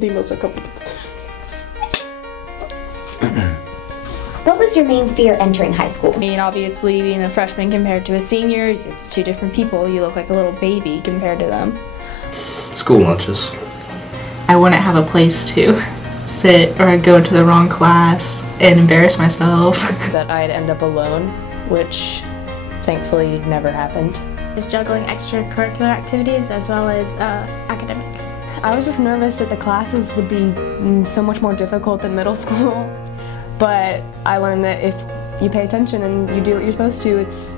The most uncomfortable position. What was your main fear entering high school? I mean, obviously, being a freshman compared to a senior, it's two different people. You look like a little baby compared to them. School lunches. I wouldn't have a place to sit, or I'd go into the wrong class and embarrass myself. That I'd end up alone, which thankfully never happened. Is juggling extracurricular activities as well as academics. I was just nervous that the classes would be so much more difficult than middle school, but I learned that if you pay attention and you do what you're supposed to, it's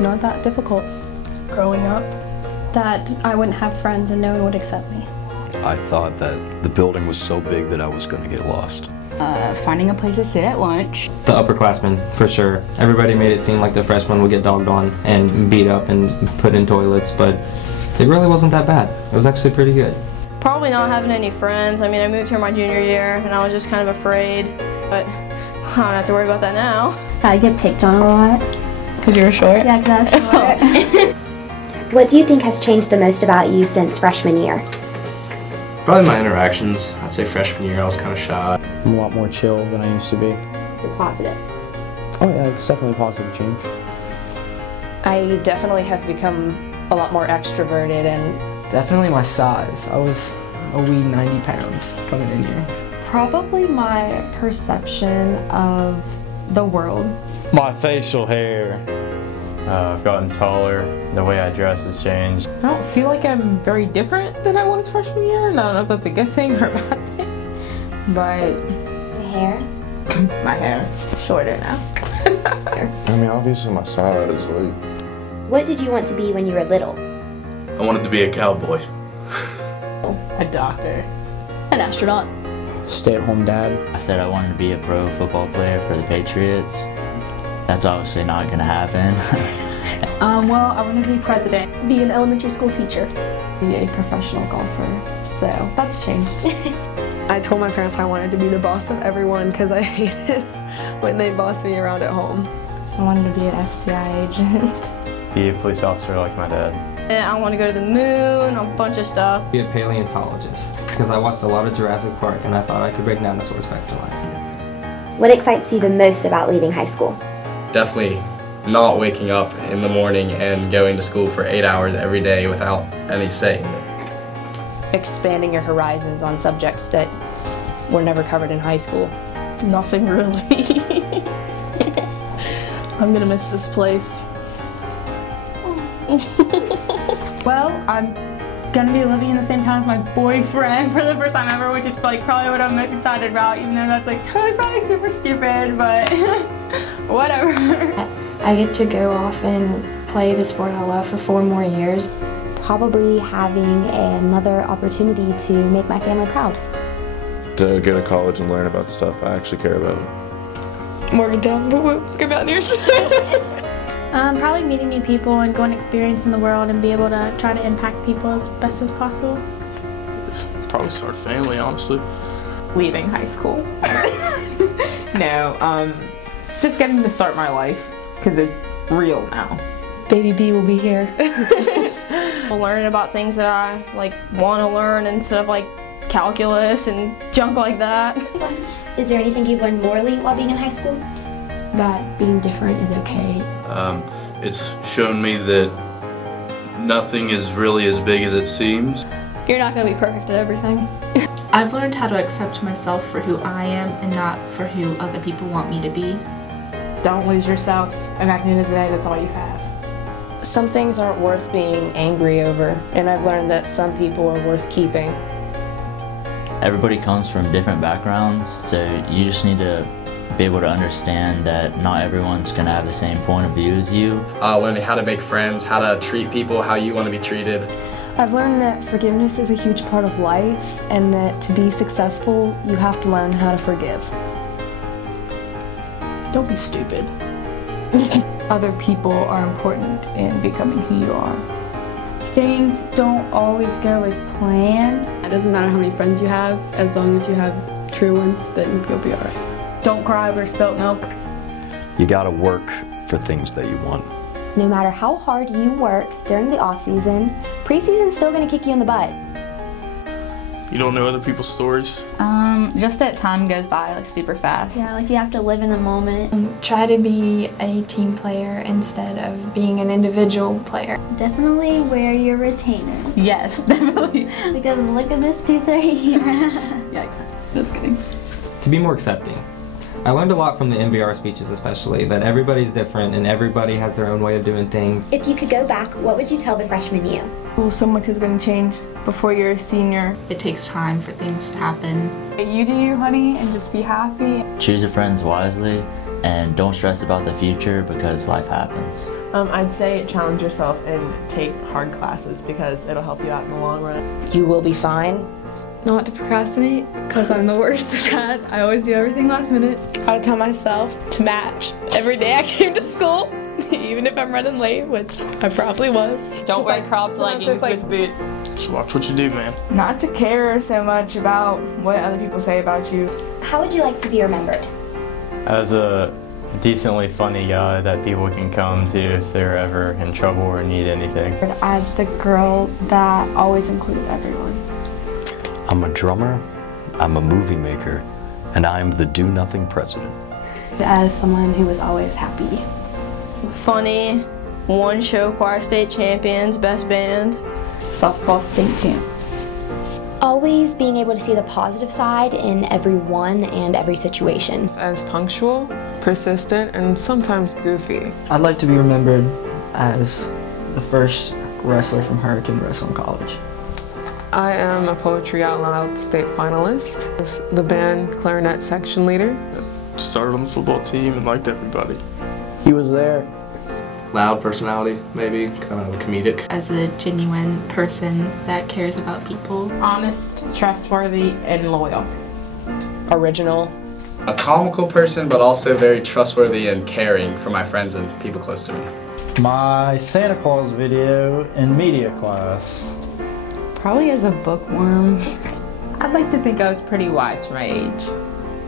not that difficult. Growing up, that I wouldn't have friends and no one would accept me. I thought that the building was so big that I was going to get lost. Finding a place to sit at lunch. The upperclassmen, for sure. Everybody made it seem like the freshmen would get dogged on and beat up and put in toilets, but it really wasn't that bad. It was actually pretty good. Probably not having any friends. I mean, I moved here my junior year and I was just kind of afraid, but I don't have to worry about that now. I get picked on a lot. Because you were short? Yeah, because I was short. What do you think has changed the most about you since freshman year? Probably my interactions. I'd say freshman year I was kind of shy. I'm a lot more chill than I used to be. Is it positive? Oh yeah, it's definitely a positive change. I definitely have become a lot more extroverted and... Definitely my size. I was a wee 90 pounds coming in here. Probably my perception of the world. My facial hair. I've gotten taller. The way I dress has changed. I don't feel like I'm very different than I was freshman year, and I don't know if that's a good thing or a bad thing. But... Your hair? My hair is shorter now. I mean, obviously my size, like... What did you want to be when you were little? I wanted to be a cowboy. A doctor. An astronaut. Stay-at-home dad. I said I wanted to be a pro football player for the Patriots. That's obviously not going to happen. Well, I want to be president. Be an elementary school teacher. Be a professional golfer. So that's changed. I told my parents I wanted to be the boss of everyone because I hated when they bossed me around at home. I wanted to be an FBI agent. Be a police officer like my dad. I want to go to the moon, a bunch of stuff. Be a paleontologist, because I watched a lot of Jurassic Park and I thought I could bring dinosaurs back to life. What excites you the most about leaving high school? Definitely not waking up in the morning and going to school for 8 hours every day without any say in it. Expanding your horizons on subjects that were never covered in high school. Nothing really. I'm gonna miss this place. Well, I'm gonna be living in the same town as my boyfriend for the first time ever, which is like probably what I'm most excited about, even though that's like totally probably super stupid, but whatever. I get to go off and play the sport I love for 4 more years. Probably having another opportunity to make my family proud. To go to college and learn about stuff I actually care about. Morgantown, good mountaineers. Probably meeting new people and going experience in the world and be able to try to impact people as best as possible. Probably start a family, honestly. Leaving high school. No, just getting to start my life, because it's real now. Baby B will be here. Learning about things that I want to learn instead of calculus and junk like that. Is there anything you've learned morally while being in high school? That being different is okay. It's shown me that nothing is really as big as it seems. You're not going to be perfect at everything. I've learned how to accept myself for who I am and not for who other people want me to be. Don't lose yourself, and at the end of the day, that's all you have. Some things aren't worth being angry over, and I've learned that some people are worth keeping. Everybody comes from different backgrounds, so you just need to be able to understand that not everyone's going to have the same point of view as you. Learning how to make friends, how to treat people how you want to be treated. I've learned that forgiveness is a huge part of life, and that to be successful, you have to learn how to forgive. Don't be stupid. Other people are important in becoming who you are. Things don't always go as planned. It doesn't matter how many friends you have, as long as you have true ones, then you'll be alright. Don't cry over spilt milk. You gotta work for things that you want. No matter how hard you work during the off season, preseason's still going to kick you in the butt. You don't know other people's stories. Just that time goes by like super fast. Yeah, like you have to live in the moment. Try to be a team player instead of being an individual player. Definitely wear your retainers. Yes, definitely. Because look at this tooth right here. Yikes. Just kidding. To be more accepting. I learned a lot from the MBR speeches especially, that everybody's different and everybody has their own way of doing things. If you could go back, what would you tell the freshman you? Well, so much is going to change before you're a senior. It takes time for things to happen. You do you, honey, and just be happy. Choose your friends wisely and don't stress about the future because life happens. I'd say challenge yourself and take hard classes because it'll help you out in the long run. You will be fine. Not to procrastinate, because I'm the worst at that. I always do everything last minute. I would tell myself to match every day I came to school, even if I'm running late, which I probably was. Don't wear cropped leggings with boots. Just watch what you do, man. Not to care so much about what other people say about you. How would you like to be remembered? As a decently funny guy that people can come to if they're ever in trouble or need anything. As the girl that always included everyone. I'm a drummer, I'm a movie maker, and I'm the do-nothing president. As someone who was always happy. Funny, won show choir state champions, best band. Softball state champs. Always being able to see the positive side in everyone and every situation. As punctual, persistent, and sometimes goofy. I'd like to be remembered as the first wrestler from Hurricane Wrestling College. I am a Poetry Out Loud state finalist, as the band clarinet section leader. Started on the football team and liked everybody. He was there. Loud personality, maybe, kind of comedic. As a genuine person that cares about people. Honest, trustworthy, and loyal. Original. A comical person, but also very trustworthy and caring for my friends and people close to me. My Santa Claus video in media class. Probably as a bookworm. I'd like to think I was pretty wise for my age.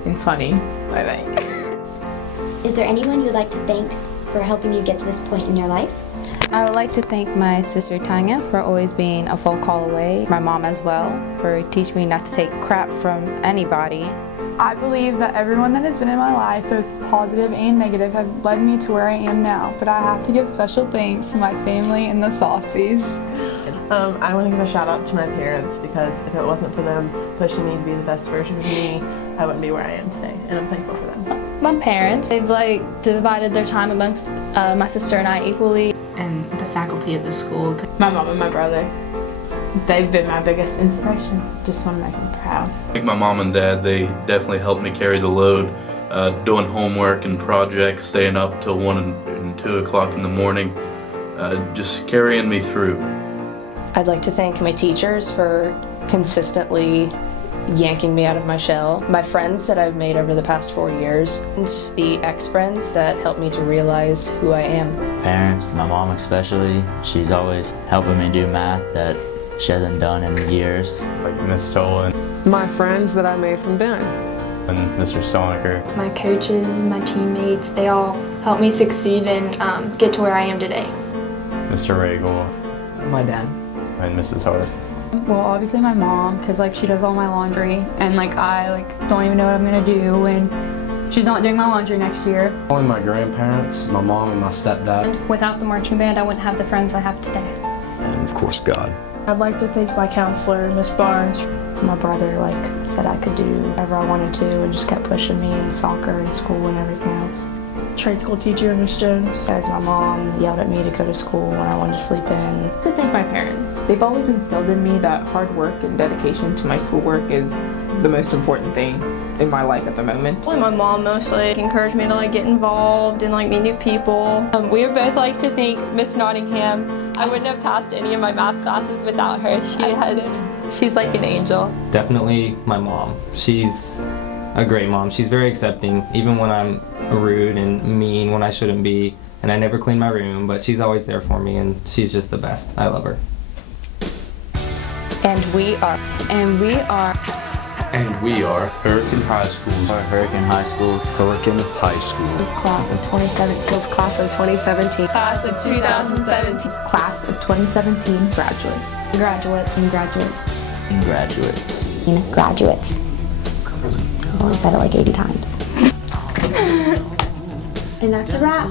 And funny, I think. Is there anyone you'd like to thank for helping you get to this point in your life? I would like to thank my sister Tanya for always being a phone call away. My mom as well for teaching me not to take crap from anybody. I believe that everyone that has been in my life, both positive and negative, have led me to where I am now. But I have to give special thanks to my family and the Saucies. I want to give a shout out to my parents because if it wasn't for them pushing me to be the best version of me, I wouldn't be where I am today, and I'm thankful for them. My parents, they've like divided their time amongst my sister and I equally. And the faculty at the school. My mom and my brother, they've been my biggest inspiration. Just want to make them proud. I think my mom and dad, they definitely helped me carry the load, doing homework and projects, staying up till 1 and 2 o'clock in the morning, just carrying me through. I'd like to thank my teachers for consistently yanking me out of my shell, my friends that I've made over the past 4 years, and the ex-friends that helped me to realize who I am. Parents, my mom especially, she's always helping me do math that she hasn't done in years. Like Miss Tolan. My friends that I made from band. And Mr. Soniker. My coaches, my teammates, they all helped me succeed and get to where I am today. Mr. Regal. My dad. And Mrs. Hart. Well, obviously my mom, because like she does all my laundry, and like I don't even know what I'm gonna do, and she's not doing my laundry next year. Only my grandparents, my mom and my stepdad. Without the marching band, I wouldn't have the friends I have today. And of course God. I'd like to thank my counselor, Miss Barnes. My brother said I could do whatever I wanted to and just kept pushing me in soccer and school and everything else. Trade school teacher, Miss Jones. As my mom yelled at me to go to school when I wanted to sleep in. To thank my parents. They've always instilled in me that hard work and dedication to my schoolwork is the most important thing in my life at the moment. My mom mostly encouraged me to get involved and meet new people. We would both like to thank Miss Nottingham. I wouldn't have passed any of my math classes without her. She's like an angel. Definitely my mom. She's a great mom. She's very accepting, even when I'm rude and mean when I shouldn't be, and I never clean my room, but she's always there for me, and she's just the best. I love her. And we are Hurricane High School. Hurricane High School. Hurricane High School. Class of 2017. Class of 2017. Class of 2017. Class of 2017 graduates. Graduates and graduates. And graduates. graduates. I've only said it like 80 times. And that's a wrap.